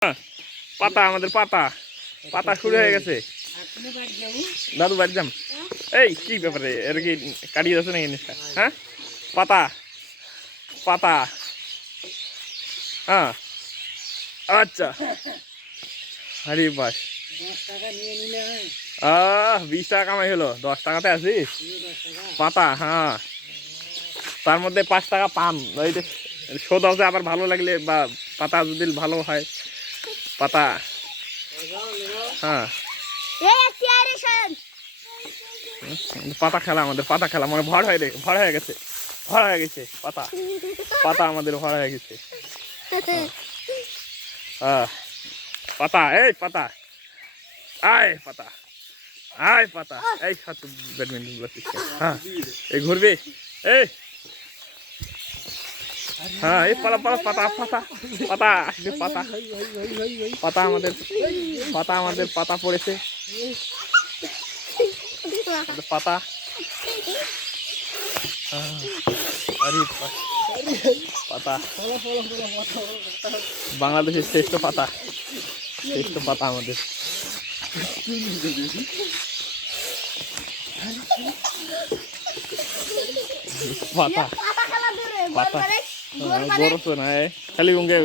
পাতা আমাদের পাতা পাতা শুরু হয়ে গেছে। দাদু বাড়ি যাম। এই কি ব্যাপারে এর কি কাটিয়ে যাচ্ছে নাকি জিনিসটা? হ্যাঁ পাতা পাতা হ্যাঁ আচ্ছা আরে বাস 20 টাকা কামাই হলো। 10 টাকাতে আছি পাতা। হ্যাঁ তার মধ্যে 5 টাকা পাম। ওই শোধ আছে আবার ভালো লাগলে বা পাতা যদি ভালো হয় পাতা। হ্যাঁ পাতা খেলা আমাদের পাতা খেলা মানে ভর হয়ে গেছে পাতা পাতা আমাদের ভর হয়ে গেছে। হ্যাঁ পাতা এই পাতা আয় পাতা আয় পাতা এই হাত ব্যাডমিন্টন বলছিস। হ্যাঁ এই ঘুরবি এই হ্যাঁ এই পালা পালা পাতা পাতা পাতা পাতা পাতা আমাদের পাতা পড়েছে পাতা। পাতা বাংলাদেশের শ্রেষ্ঠ পাতা আমাদের পাতা পাতা গরু তো নাই খালি উঙ্গে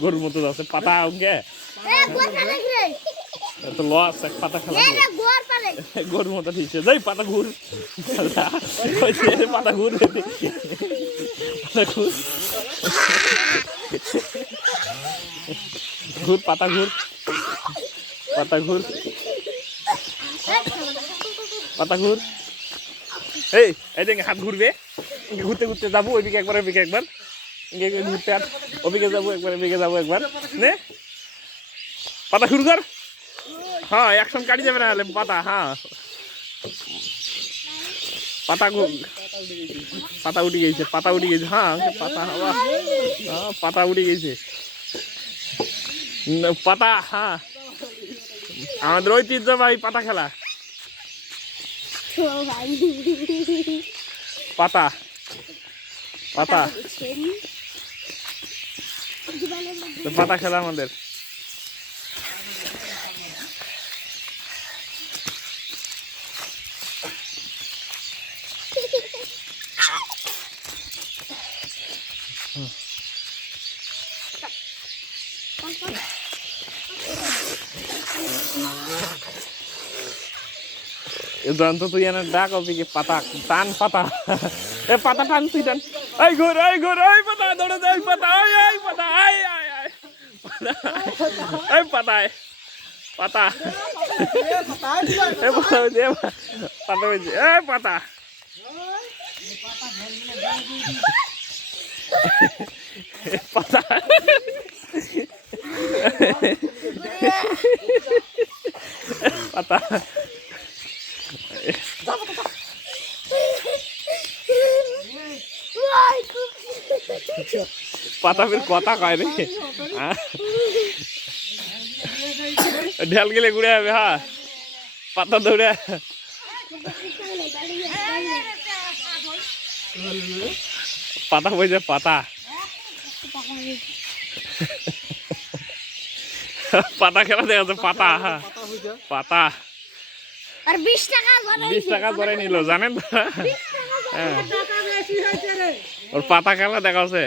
গরুর মতো আছে পাতা উঙ্গে তো লস এক পাতা খেলা গরুর মতো ঠিক যাই পাতা ঘুর পাতা ঘুর ঘুর পাতা ঘুর পাতা ঘুর পাতা ঘুর এই এই হাত ঘুরবে ঘুরতে ঘুরতে যাবো ওইদিকে একবার ওইদিকে একবার ঘুরতে আর ওদিকে যাবো একবার এদিকে যাবো একবার নে পাতা ঘুর কর। হ্যাঁ একশন কাটি যাবে না হলে পাতা। হ্যাঁ পাতা পাতা উঠে গেছে পাতা উঠে গেছে। হ্যাঁ পাতা পাতা উঠে গেছে পাতা। হ্যাঁ আমাদের ঐতিহ্যবাহী পাতা খেলা পাতা পাতা পাতা খেলা আমাদের। জান তো তুই এনে ডাক ওদিকে পাতা টান পাতা এ পাতা টান তুই টান এই ঘুর এই পাতা দৌড়ে যাই পাতা এই পাতা এই পাতা পাতা পাতা এই পাতা পাতা পাতা পাতা ফির কথা কয় রে ঢেল গেলে ঘুরে যাবে। হ্যাঁ পাতা দৌড়ে পাতা বইছে পাতা পাতা খেলা দেখা যাচ্ছে পাতা পাতা আর 20 টাকা ধরে নিল জানেন তো। ওর পাতা খেলা দেখা যাচ্ছে।